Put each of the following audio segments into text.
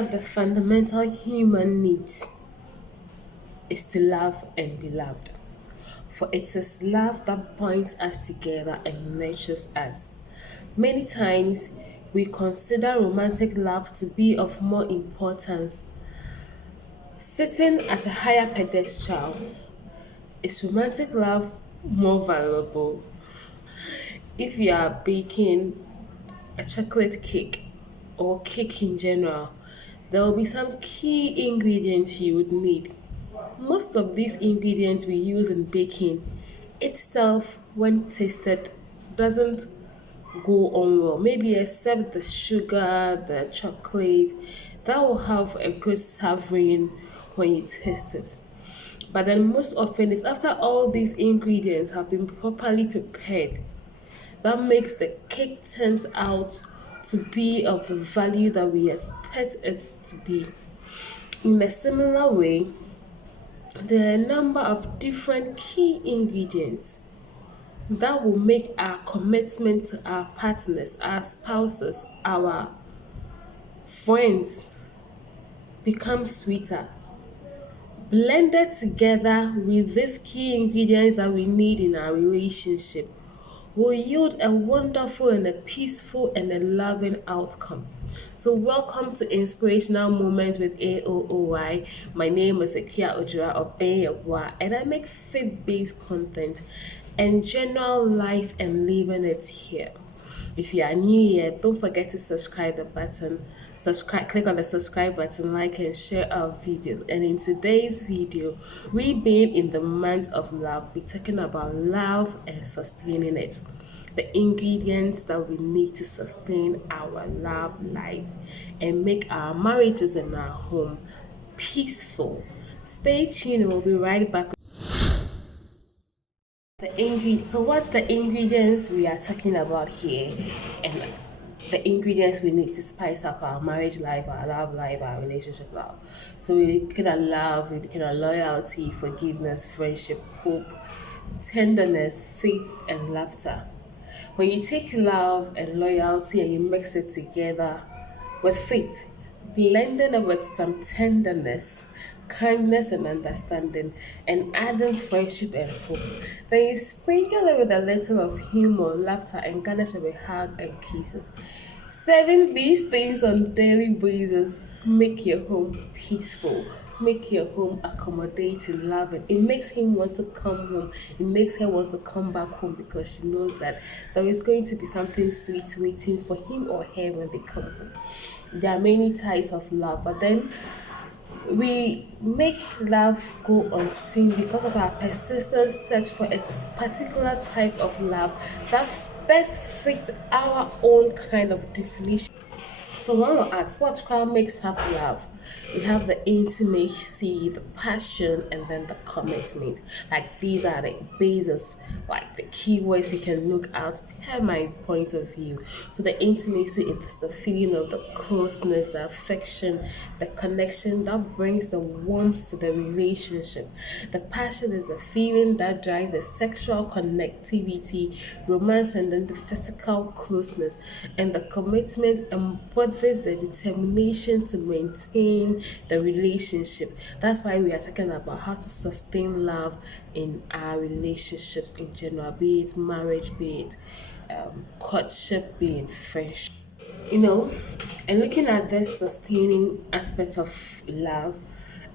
of the fundamental human needs is to love and be loved. For it is love that binds us together and nurtures us. Many times we consider romantic love to be of more importance. Sitting at a higher pedestal, is romantic love more valuable? If you are baking a chocolate cake or cake in general, there will be some key ingredients you would need. Most of these ingredients we use in baking itself, when tasted, doesn't go on well. Maybe except the sugar, the chocolate, that will have a good savoring when you taste it. But then most often it's after all these ingredients have been properly prepared that makes the cake turns out to be of the value that we expect it to be. In a similar way, there are a number of different key ingredients that will make our commitment to our partners, our spouses, our friends become sweeter. Blended together with these key ingredients that we need in our relationship will yield a wonderful and a peaceful and a loving outcome. So, welcome to Inspirational Moments with AOOY. My name is Akia Ojura Obeyewa, and I make faith based content and general life and living it here. If you are new here, don't forget to click on the subscribe button, like and share our videos. And in today's video, we being in the month of love, we're talking about love and sustaining it. The ingredients that we need to sustain our love life and make our marriages and our home peaceful. Stay tuned, we'll be right back. So what's the ingredients we are talking about here, and the ingredients we need to spice up our marriage life, our love life, our relationship life? So we're looking at love, we're looking at loyalty, forgiveness, friendship, hope, tenderness, faith, and laughter. When you take love and loyalty and you mix it together with faith, blending it with some tenderness, kindness, and understanding, and adding friendship and hope, then you sprinkle it with a little of humor, laughter, and garnish it with hug and kisses. Serving these things on a daily basis make your home peaceful, make your home accommodating, loving. It makes him want to come home. It makes her want to come back home because she knows that there is going to be something sweet waiting for him or her when they come home. There are many types of love, but then we make love go unseen because of our persistent search for a particular type of love that best fits our own kind of definition. So one will ask, what crowd makes up love? We have the intimacy, the passion, and then the commitment. Like these are the bases, like the keywords we can look out per my point of view. So the intimacy is the feeling of the closeness, the affection, the connection that brings the warmth to the relationship. The passion is the feeling that drives the sexual connectivity, romance, and then the physical closeness. And the commitment embodies the determination to maintain the relationship. That's why we are talking about how to sustain love in our relationships in general, be it marriage, be it courtship, be it friendship. You know, and looking at this sustaining aspect of love,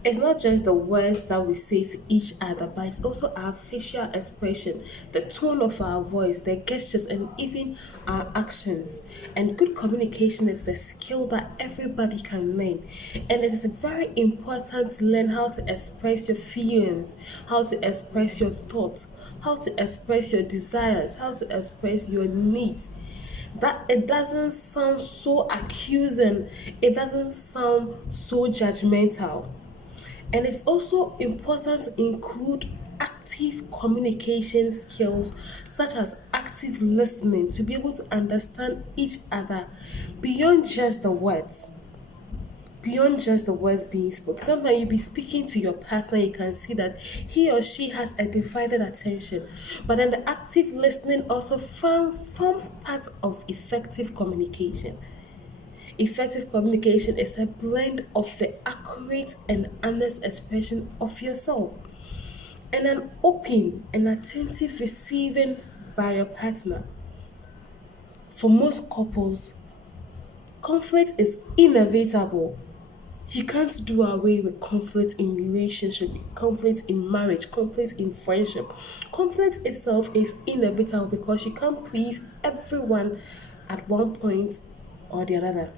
it's not just the words that we say to each other, but it's also our facial expression, the tone of our voice, the gestures, and even our actions. And good communication is the skill that everybody can learn. And it is very important to learn how to express your feelings, how to express your thoughts, how to express your desires, how to express your needs, that it doesn't sound so accusing, it doesn't sound so judgmental. And it's also important to include active communication skills such as active listening to be able to understand each other beyond just the words. Beyond just the words being spoken. Sometimes you be speaking to your partner, you can see that he or she has a divided attention. But then the active listening also forms part of effective communication. Effective communication is a blend of the accurate and honest expression of yourself and an open and attentive receiving by your partner. For most couples, conflict is inevitable. You can't do away with conflict in relationship, conflict in marriage, conflict in friendship. Conflict itself is inevitable because you can't please everyone at one point or the other.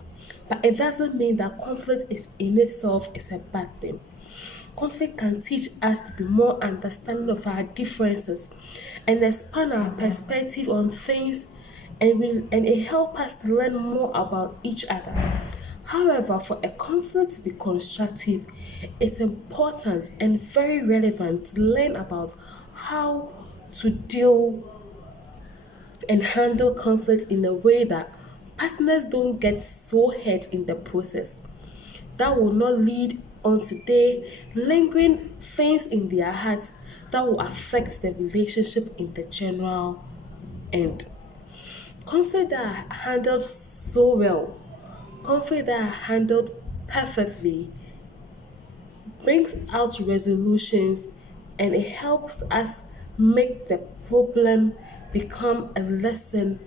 But it doesn't mean that conflict is in itself is a bad thing. Conflict can teach us to be more understanding of our differences and expand our perspective on things, and it helps us to learn more about each other. However, for a conflict to be constructive, it's important and very relevant to learn about how to deal and handle conflict in a way that partners don't get so hurt in the process. That will not lead on to they lingering things in their hearts that will affect the relationship in the general end. Conflict that are handled so well, conflict that are handled perfectly, brings out resolutions, and it helps us make the problem become a lesson,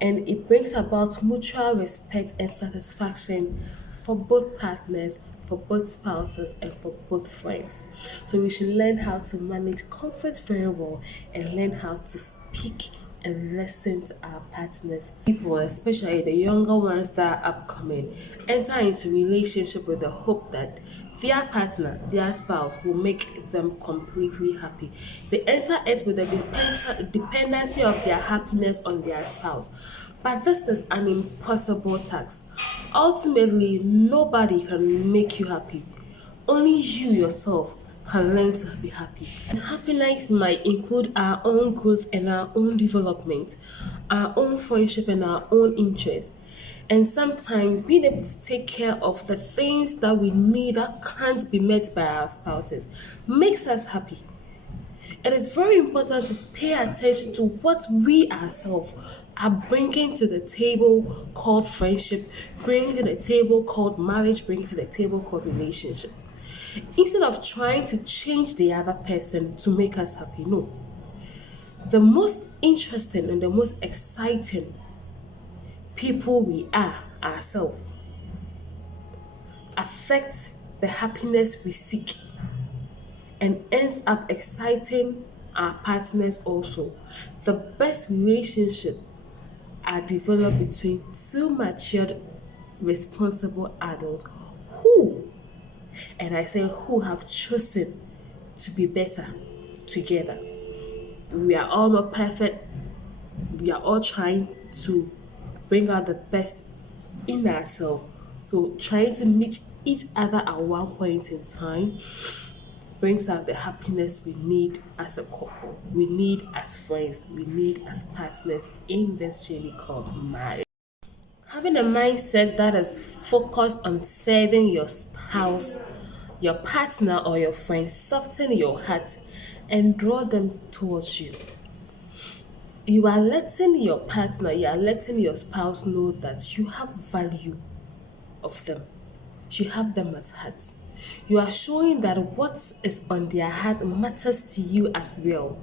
and it brings about mutual respect and satisfaction for both partners, for both spouses, and for both friends. So we should learn how to manage conflict very well and learn how to speak and listen to our partners. People, especially the younger ones that are upcoming, enter into relationship with the hope that their partner, their spouse, will make them completely happy. They enter it with the dependency of their happiness on their spouse. But this is an impossible task. Ultimately, nobody can make you happy. Only you yourself can learn to be happy. And happiness might include our own growth and our own development, our own friendship and our own interests. And sometimes being able to take care of the things that we need that can't be met by our spouses makes us happy. It is very important to pay attention to what we ourselves are bringing to the table called friendship, bringing to the table called marriage, bringing to the table called relationship. Instead of trying to change the other person to make us happy, no. The most interesting and the most exciting people we are ourselves affect the happiness we seek and ends up exciting our partners also. The best relationship are developed between two matured, responsible adults who, and I say who, have chosen to be better together. We are all not perfect. We are all trying to bring out the best in ourselves. So trying to meet each other at one point in time brings out the happiness we need as a couple, we need as friends, we need as partners in this journey called marriage. Having a mindset that is focused on serving your spouse, your partner, or your friends, soften your heart and draw them towards you. You are letting your partner, you are letting your spouse know that you have value of them. You have them at heart. You are showing that what is on their heart matters to you as well.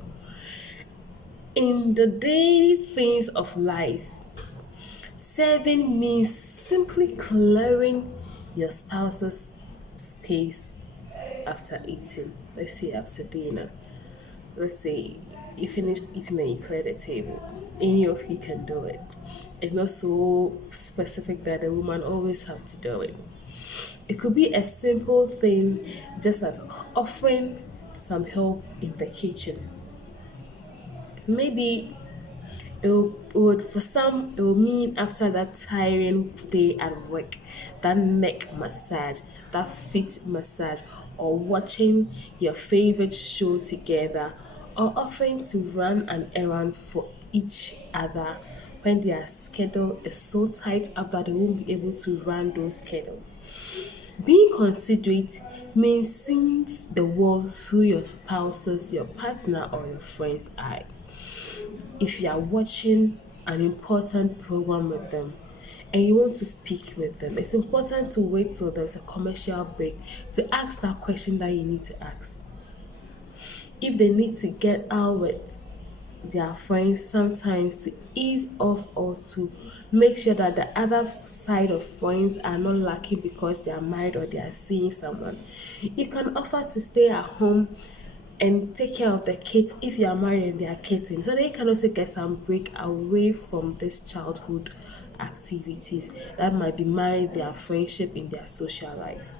In the daily things of life, serving means simply clearing your spouse's space after eating. Let's say after dinner. Let's say you finished eating and you cleared the table. Any of you can do it. It's not so specific that a woman always have to do it. It could be a simple thing, just as offering some help in the kitchen. Maybe it would for some it will mean after that tiring day at work, that neck massage, that feet massage, or watching your favorite show together, or offering to run an errand for each other when their schedule is so tight up that they won't be able to run those schedules. Being considerate means seeing the world through your spouse's, your partner, or your friend's eye. If you are watching an important program with them, and you want to speak with them, it's important to wait till there's a commercial break to ask that question that you need to ask. If they need to get out with their friends sometimes to ease off or to make sure that the other side of friends are not lacking because they are married or they are seeing someone, you can offer to stay at home and take care of the kids if you are married and they are kids, so they can also get some break away from this childhood activities that might be married their friendship in their social life.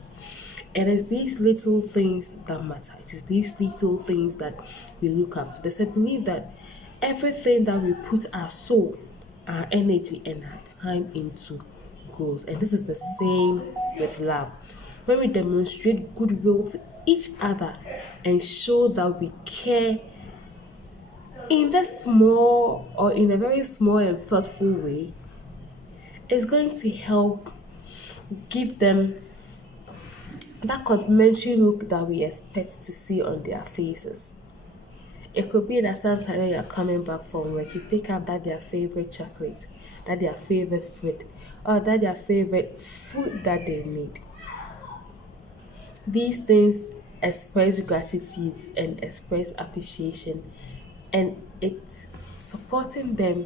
It is these little things that matter. It is these little things that we look up to. There's a belief that everything that we put our soul, our energy, and our time into goes. And this is the same with love. When we demonstrate goodwill to each other and show that we care in the small or in a very small and thoughtful way, it's going to help give them that complimentary look that we expect to see on their faces. It could be that sometimes when you're coming back from work, you pick up that their favorite chocolate, that their favorite fruit, or that their favorite food that they need. These things express gratitude and express appreciation, and it's supporting them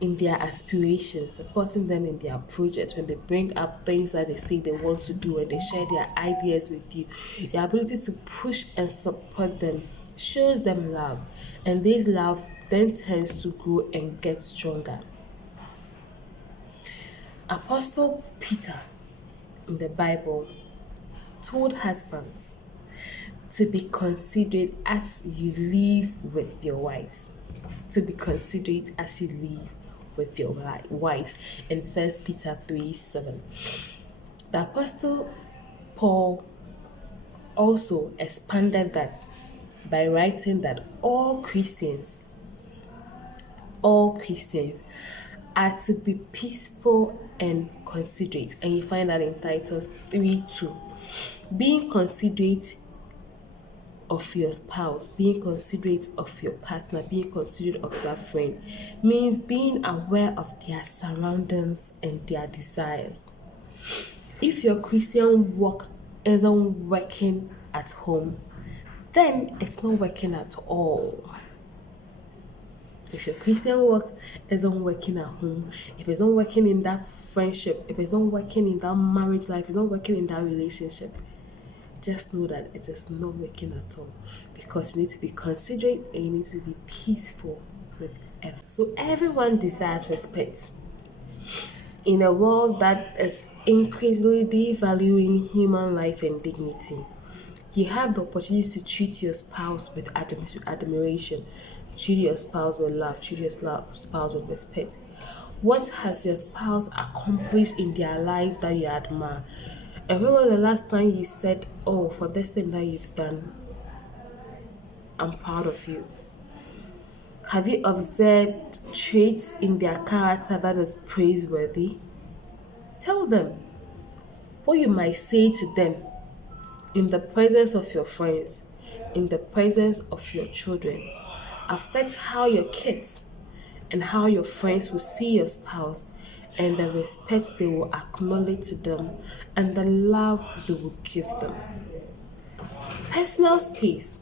in their aspirations, supporting them in their projects when they bring up things that they say they want to do and they share their ideas with you. Your ability to push and support them shows them love, and this love then tends to grow and get stronger. Apostle Peter in the Bible told husbands to be considerate as you live with your wives. To be considerate as you live with your wives in 1 Peter 3:7. The Apostle Paul also expanded that by writing that all Christians are to be peaceful and considerate. And you find that in Titus 3:2. Being considerate of your spouse, being considerate of your partner, being considerate of that friend means being aware of their surroundings and their desires. If your Christian work isn't working at home, then it's not working at all. If your Christian work isn't working at home, if it's not working in that friendship, if it's not working in that marriage life, if it's not working in that relationship, just know that it is not working at all, because you need to be considerate and you need to be peaceful with everyone. So everyone desires respect. In a world that is increasingly devaluing human life and dignity, you have the opportunity to treat your spouse with admiration, treat your spouse with love, treat your spouse with respect. What has your spouse accomplished in their life that you admire? And when was the last time you said, "Oh, for this thing that you've done, I'm proud of you"? Have you observed traits in their character that is praiseworthy? Tell them. What you might say to them in the presence of your friends, in the presence of your children, affects how your kids and how your friends will see your spouse, and the respect they will acknowledge to them, and the love they will give them. Personal space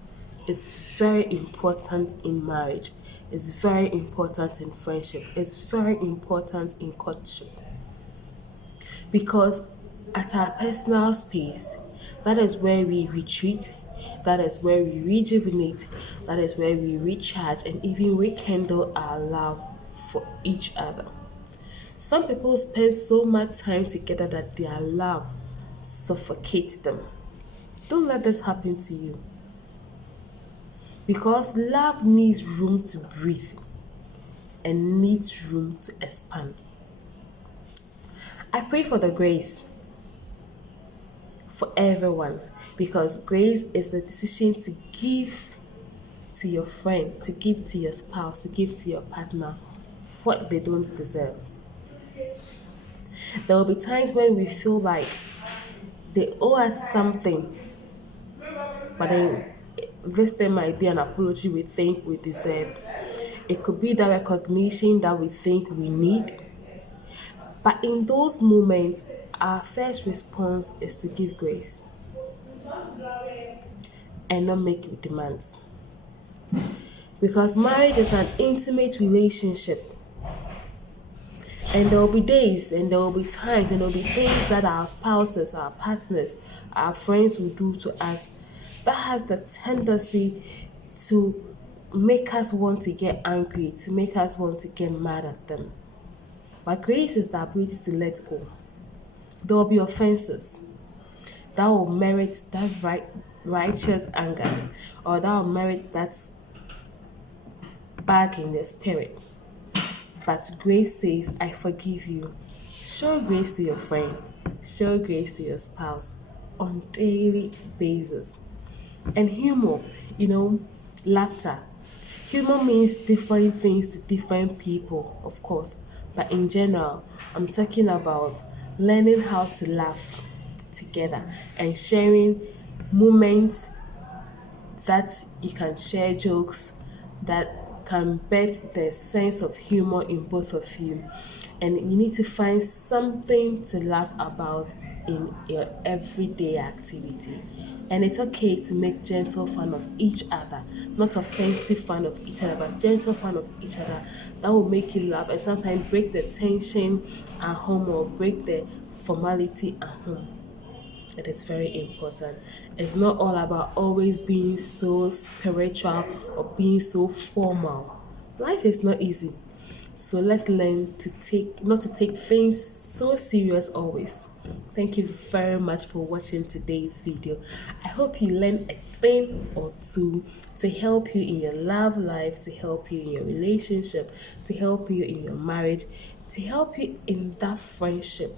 is very important in marriage, it's very important in friendship, it's very important in courtship. Because at our personal space, that is where we retreat, that is where we rejuvenate, that is where we recharge and even rekindle our love for each other. Some people spend so much time together that their love suffocates them. Don't let this happen to you. Because love needs room to breathe and needs room to expand. I pray for the grace for everyone, because grace is the decision to give to your friend, to give to your spouse, to give to your partner what they don't deserve. There will be times when we feel like they owe us something, but then this thing might be an apology we think we deserve. It could be the recognition that we think we need, But in those moments, our first response is to give grace and not make demands. Because marriage is an intimate relationship, and there will be days and there will be times and there will be things that our spouses, our partners, our friends will do to us that has the tendency to make us want to get angry, to make us want to get mad at them. But grace is the ability to let go. There will be offenses that will merit that righteous anger, or that will merit that bag in your spirit. But grace says, I forgive you. Show grace to your friend. Show grace to your spouse on daily basis. And humor, laughter. Humor means different things to different people, of course. But in general, I'm talking about learning how to laugh together and sharing moments that you can share jokes that can birth the sense of humor in both of you. And you need to find something to laugh about in your everyday activity. And it's okay to make gentle fun of each other, not offensive fun of each other, but gentle fun of each other that will make you laugh and sometimes break the tension at home or break the formality at home. It is very important. It's not all about always being so spiritual or being so formal. Life is not easy. So let's learn to take not to take things so serious always. Thank you very much for watching today's video. I hope you learned a thing or two to help you in your love life, to help you in your relationship, to help you in your marriage, to help you in that friendship,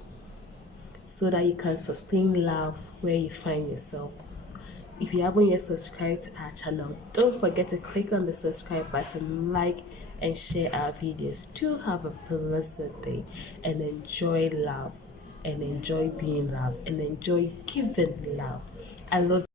so that you can sustain love where you find yourself. If you haven't yet subscribed to our channel, don't forget to click on the subscribe button, like and share our videos. Do have a blessed day and enjoy love and enjoy being loved and enjoy giving love. I love